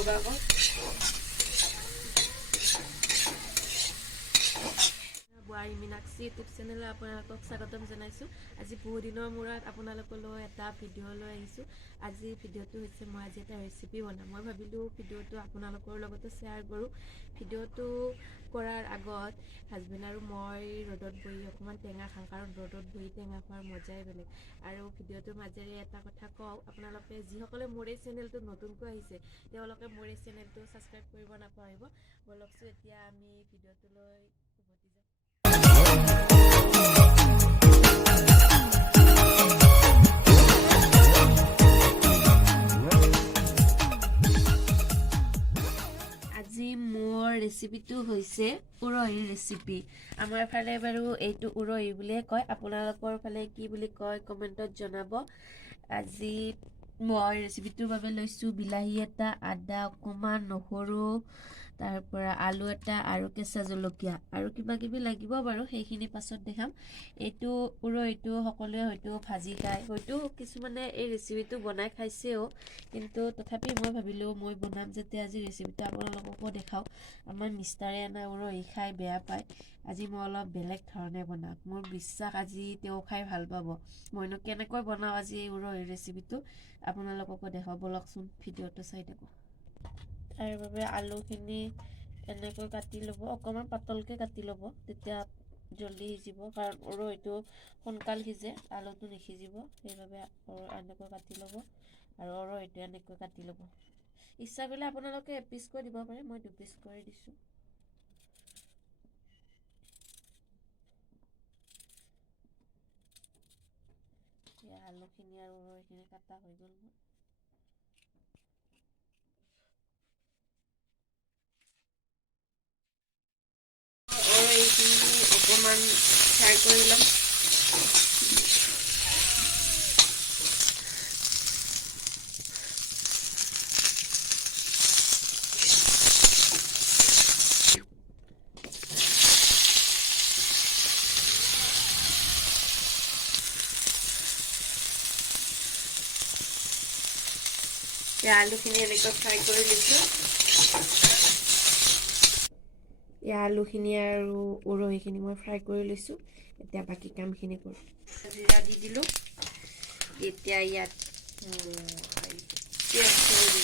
লগাব। Bowari Minakshi YouTube channel আপোনালোকক স্বাগতম জনাইছো। আজি বহু দিনৰ মূৰত আপোনালোকলৈ এটা ভিডিঅ' লৈ আহিছো। আজি ভিডিঅ'টো হৈছে মই আজি এটা ৰেচিপি বনাম। মই ভাবিলো ভিডিঅ'টো আপোনালোকৰ লগতে শ্বেয়াৰ কৰো। ভিডিঅ'টো কৰাৰ আগত হাজবেণ্ড আৰু মই ৰ'দত বহি অকমান টেঙা খাওঁ, কাৰণ ৰ'দত বহি টেঙা খোৱাৰ মজাই বেলেগ। আৰু ভিডিঅ'টোৰ মাজেৰে এটা কথা কওঁ, আপোনালোকে যিসকলে মোৰ এই চেনেলটো নতুনকৈ আহিছে তেওঁলোকে মোৰ এই চেনেলটো ছাবস্ক্ৰাইব কৰিব নাপাহৰিব। বলকচোন এতিয়া আমি ভিডিঅ'টোলৈ উভতি যাওঁ। আজি মোৰ ৰেচিপিটো হৈছে উৰহীৰ ৰেচিপি। আমাৰ ফালে বাৰু এইটো উৰহী বুলিয়ে কয়, আপোনালোকৰ ফালে কি বুলি কয় কমেণ্টত জনাব। আজি মই ৰেচিপিটোৰ বাবে লৈছোঁ বিলাহী এটা, আদা অকণমান, নহৰু, তাৰপৰা আলু এটা আৰু কেঁচা জলকীয়া আৰু কিবা কিবি লাগিব বাৰু, সেইখিনি পাছত দেখাম। এইটো উৰহীটো সকলোৱে হয়তো ভাজি খায়, হয়তো কিছুমানে এই ৰেচিপিটো বনাই খাইছেও, কিন্তু তথাপি মই ভাবিলোঁ মই বনাম যেতিয়া আজি ৰেচিপিটো আপোনালোককো দেখাওঁ। আমাৰ মিষ্টাৰে এনে উৰহী খাই বেয়া পায়, আজি মই অলপ বেলেগ ধৰণে বনাম। মোৰ বিশ্বাস আজি তেওঁ খাই ভাল পাব। মইনো কেনেকৈ বনাওঁ আজি এই উৰহীৰ ৰেচিপিটো আপোনালোককো দেখাব। বলকচোন ভিডিঅ'টো চাই থাকোঁ। তাৰ বাবে আলুখিনি এনেকৈ কাটি ল'ব, অকণমান পাতলকৈ কাটি ল'ব, তেতিয়া জলদি সিজিব, কাৰণ উৰহীটো সোনকাল সিজে, আলুটো নিসিজিব, সেইবাবে এনেকৈ কাটি ল'ব। আৰু উৰহীটো এনেকৈ কাটি ল'ব। ইচ্ছা কৰিলে আপোনালোকে এপিচ কৰি দিব পাৰে, মই দুপিচ কৰি দিছোঁ। এতিয়া আলুখিনি আৰু উৰহীখিনি কাটা হৈ গ'ল মোৰ। উৰহীখিনি অকণমান ফ্ৰাই কৰি ল'ম। আলুখিনি এনেকৈ ফ্ৰাই কৰি লৈছোঁ। আলুখিনি আৰু উৰহীখিনি মই ফ্ৰাই কৰি লৈছোঁ। এতিয়া বাকী কামখিনি কৰোঁ। জিৰা দি দিলোঁ। এতিয়া ইয়াত পিঁয়াজখিনি দি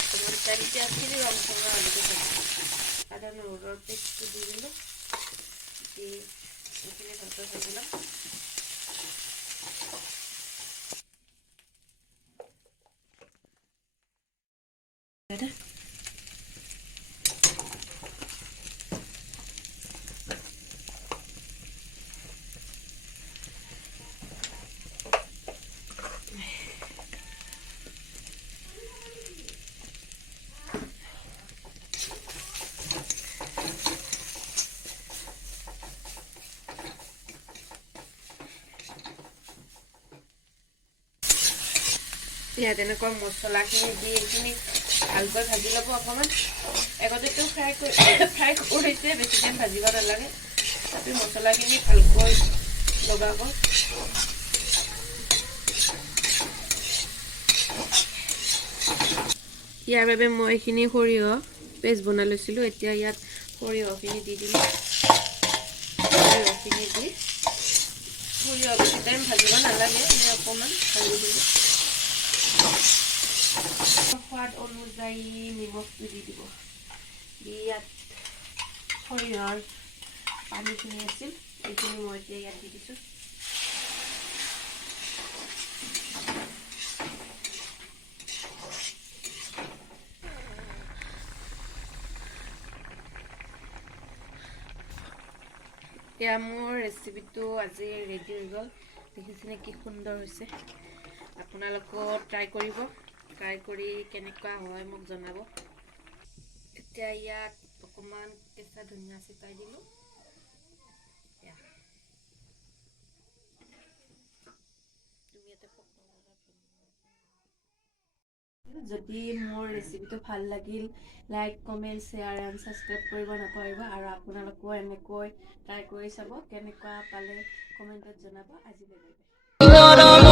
অকণমান টাইম পিঁয়াজখিনি ৰং কৰা আলুটো ভাজিলোঁ। আদা নহৰুৰ পেষ্টটো দি দিলোঁ। দি এইখিনি ভালকৈ ভাজি ল'ম। ইয়াত এনেকৈ মছলাখিনি দি এইখিনি ভালকৈ ভাজি ল'ব অকণমান। আগতেতো ফ্ৰাই কৰিছে, বেছি টাইম ভাজিব নালাগে। তাতে মছলাখিনি ভালকৈ লগাব। ইয়াৰ বাবে মই এইখিনি সৰিয়হ পেষ্ট বনাই লৈছিলোঁ। এতিয়া ইয়াত সৰিয়হখিনি দি দিলোঁ। সৰিয়হখিনি দি সৰিয়হ বেছি টাইম ভাজিব নালাগে, এনেই অকণমান ভাজি দিলোঁ। সোৱাদ অনুযায়ী নিমখটো দি দিব। দি ইয়াত সৰিয়হৰ পানীখিনি আছিল, এইখিনি মই এতিয়া ইয়াত দি দিছোঁ। এতিয়া মোৰ ৰেচিপিটো আজি ৰেডি হৈ গ'ল। দেখিছেনে কি সুন্দৰ হৈছে। আপোনালোকেও ট্ৰাই কৰিব। ট্ৰাই কৰি কেনেকুৱা হয় মোক জনাব। এতিয়া ইয়াত অকণমান কেঁচা ধনিয়া ছটিয়াই দিলোঁ। যদি মোৰ ৰেচিপিটো ভাল লাগিল, like, comment, share and subscribe কৰিব নাপাহৰিব। আৰু আপোনালোকেও এনেকৈ ট্ৰাই কৰি চাব, কেনেকুৱা পালে কমেণ্টত জনাব। আজিলৈ বাই বাই।